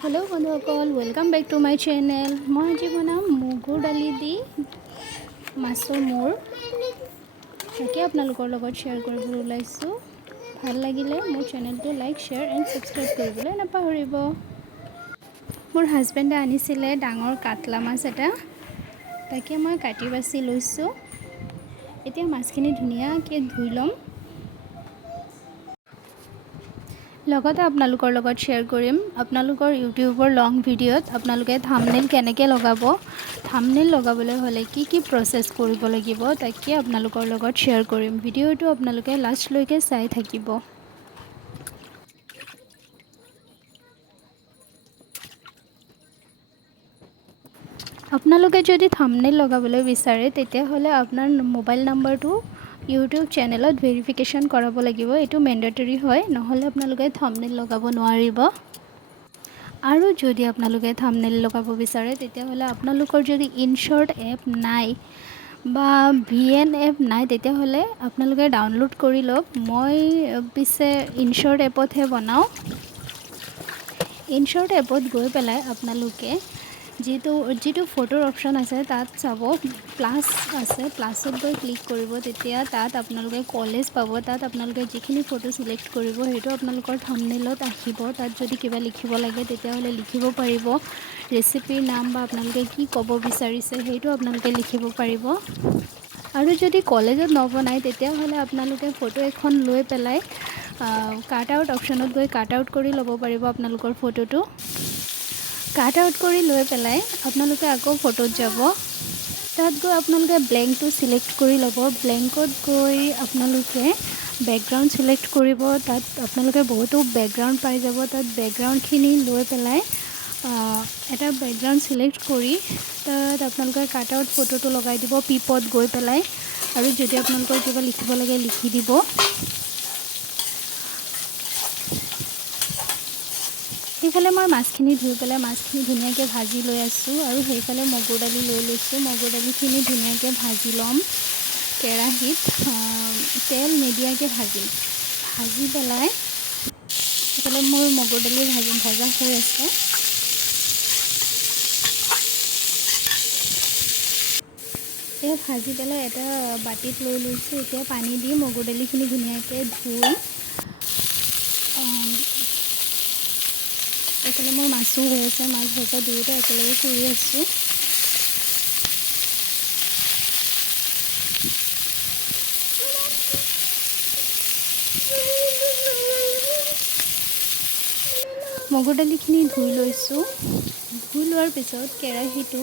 Hello बंधुসকল welcome back to my channel. मैं आज बनाम मुगुर दाली दी माछर मूर ताके आपनालोকৰ লগত शेयर কৰিবলৈ ওলাইছো। ভাল লাগিলে মোৰ চেনেলটো লাইক शेयर एंड सब्सक्राइब কৰিবলৈ নাপাহৰিব। মোৰ হাজবেণ্ডে আনিছিলে ডাঙৰ কাটলা মাছ এটা, তাকে মই কাটি বাছি লৈছো। এতিয়া মাছখিনি ধুনীয়াকৈ ধুই ল'ম। লগতে আপোনালোকৰ লগত শ্বেয়াৰ কৰিম আপোনালোকৰ ইউটিউবৰ লং ভিডিঅ'ত আপোনালোকে থাম্বনেইল কেনেকৈ লগাব, থাম্বনেইল লগাবলৈ হ'লে কি প্ৰচেছ কৰিব লাগিব তাকে আপোনালোকৰ লগত শ্বেয়াৰ কৰিম। ভিডিঅ'টো আপোনালোকে লাষ্টলৈকে চাই থাকিব। আপোনালোকে যদি থাম্বনেইল লগাবলৈ বিচাৰে তেতিয়াহ'লে আপোনাৰ মোবাইল নাম্বাৰটো ইউটিউব চেনেলত ভেৰিফিকেশ্যন কৰাব লাগিব। এইটো মেণ্ডেটৰী হয়, নহ'লে আপোনালোকে থাম্বনেইল লগাব নোৱাৰিব। আৰু যদি আপোনালোকে থাম্বনেইল লগাব বিচাৰে তেতিয়াহ'লে আপোনালোকৰ যদি ইনশ্বৰ্ট এপ নাই বা VN এপ নাই তেতিয়াহ'লে আপোনালোকে ডাউনলোড কৰি লওক। মই পিছে ইনশ্বৰ্ট এপতহে বনাওঁ। ইনশ্বৰ্ট এপত গৈ পেলাই আপোনালোকে যিটো ফটোৰ অপশ্যন আছে তাত চাব, প্লাছ আছে, প্লাছত গৈ ক্লিক কৰিব। তেতিয়া তাত আপোনালোকে কলেজ পাব। তাত আপোনালোকে যিখিনি ফটো চিলেক্ট কৰিব সেইটো আপোনালোকৰ থাম্বনেইলত আহিব। তাত যদি কিবা লিখিব লাগে তেতিয়াহ'লে লিখিব পাৰিব। ৰেচিপিৰ নাম বা আপোনালোকে কি ক'ব বিচাৰিছে সেইটো আপোনালোকে লিখিব পাৰিব। আৰু যদি কলেজত নবনায় তেতিয়াহ'লে আপোনালোকে ফটো এখন লৈ পেলাই কাট আউট অপশ্যনত গৈ কাট আউট কৰি ল'ব পাৰিব আপোনালোকৰ ফটোটো। কাট আউট কৰি লৈ পেলাই আপোনালোকে আকৌ ফটোত যাব। তাত গৈ আপোনালোকে ব্লেংকটো চিলেক্ট কৰি ল'ব। ব্লেংকত গৈ আপোনালোকে বেকগ্ৰাউণ্ড চিলেক্ট কৰিব। তাত আপোনালোকে বহুতো বেকগ্ৰাউণ্ড পাই যাব। তাত বেকগ্ৰাউণ্ডখিনি লৈ পেলাই এটা বেকগ্ৰাউণ্ড চিলেক্ট কৰি তাত আপোনালোকে কাট আউট ফটোটো লগাই দিব পিপত গৈ পেলাই। আৰু যদি আপোনালোকৰ কিবা লিখিব লাগে লিখি দিব। সেইফালে মই মাছখিনি ধুই পেলাই মাছখিনি ধুনীয়াকৈ ভাজি লৈ আছোঁ আৰু সেইফালে মগুৰ দালি লৈ লৈছোঁ। মগুৰ দালিখিনি ধুনীয়াকৈ ভাজি ল'ম। কেৰাহীত তেল নিদিয়াকৈ ভাজি পেলাই সেইফালে মোৰ মগুৰ দালি ভজা হৈ আছে। এয়া ভাজি পেলাই এটা বাটিত লৈ লৈছোঁ। এতিয়া পানী দি মগুৰ দালিখিনি ধুনীয়াকৈ ধুই এইফালে মোৰ মাছো হৈ আছে। মাছ ভজা দুয়োটা একেলগে কৰি আছোঁ। মগুৰ দালিখিনি ধুই লৈছোঁ। ধুই লোৱাৰ পিছত কেৰাহীটো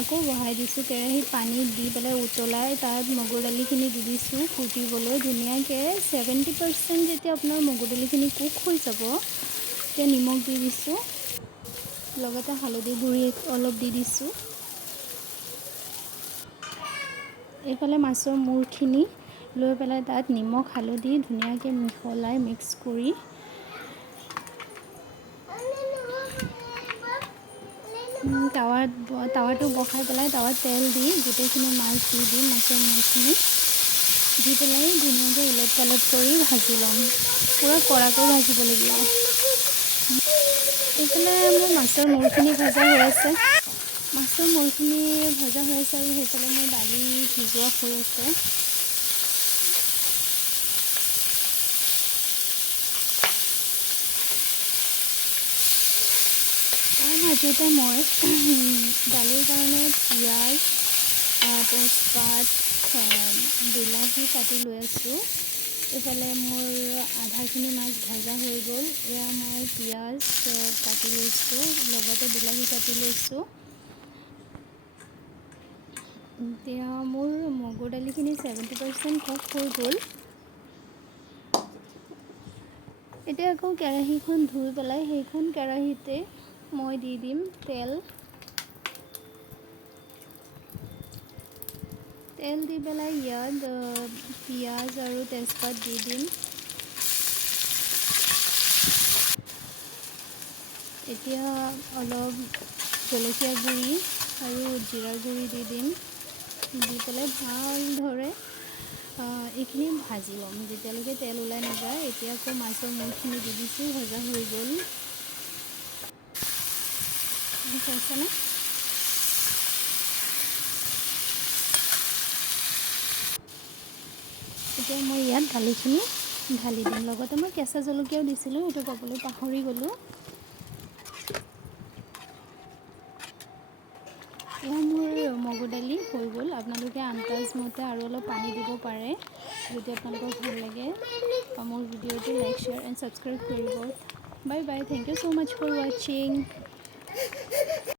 আকৌ বহাই দিছোঁ। কেৰাহীত পানী দি পেলাই উতলাই তাত মগুৰ দালিখিনি দি দিছোঁ ফুটিবলৈ ধুনীয়াকৈ। 70% যেতিয়া আপোনাৰ মগুৰ দালিখিনি কুক হৈ যাব তেতিয়া নিমখ দি দিছোঁ। লগতে হালধি গুড়ি অলপ দি দিছোঁ। এইফালে মাছৰ মূৰখিনি লৈ পেলাই তাত নিমখ হালধি ধুনীয়াকৈ মিহলাই মিক্স কৰি টাৱাটো বহাই পেলাই টাৱাত তেল দি গোটেইখিনি মাছ দি দিম। মাছৰ মূৰখিনি দি পেলাই ধুনীয়াকৈ ওলট পালট কৰি ভাজি ল'ম। পূৰা কড়াকৈ ভাজিব লাগিব। এইফালে মোৰ মাছৰ মূৰখিনি ভজা হৈ আছে। মাছৰ মূৰখিনি ভজা হৈ আছে আৰু সেইফালে মোৰ দালি ভিজোৱা হৈ আছে। তাৰ মাজতে মই দালিৰ কাৰণে পিঁয়াজ, তেজপাত, বিলাহী কাটি লৈ আছোঁ। এইফালে মোৰ আধাখিনি মাছ ভজা হৈ গ'ল। এয়া মই পিঁয়াজ কাটি লৈছোঁ, লগতে বিলাহী কাটি লৈছোঁ। এতিয়া মোৰ মগুৰ দালিখিনি 70% কুক হৈ গ'ল। এতিয়া আকৌ কেৰাহীখন ধুই পেলাই সেইখন কেৰাহীতে মই দি দিম তেল দি পেলাই ইয়াত পিঁয়াজ আৰু তেজপাত দি দিম। এতিয়া অলপ জলকীয়া গুড়ি আৰু জিৰা গুড়ি দি দিম। দি পেলাই ভালদৰে এইখিনি ভাজি ল'ম যেতিয়ালৈকে তেল ওলাই নাযায়। এতিয়া আকৌ মাছৰ মূৰখিনি দি দিছোঁ, ভজা হৈ গ'ল। চাইছেনে? এতিয়া মই ইয়াত দালিখিনি ঢালি দিম। লগতে মই কেঁচা জলকীয়াও দিছিলোঁ, সেইটো ক'বলৈ পাহৰি গ'লোঁ। এয়া মোৰ মগু দালি হৈ গ'ল। আপোনালোকে আন্দাজমতে আৰু অলপ পানী দিব পাৰে যদি আপোনালোকৰ ভাল লাগে। মোৰ ভিডিঅ'টো লাইক, শ্বেয়াৰ এণ্ড ছাবস্ক্ৰাইব কৰিব। Bye bye, thank you so' much for ৱাচিং।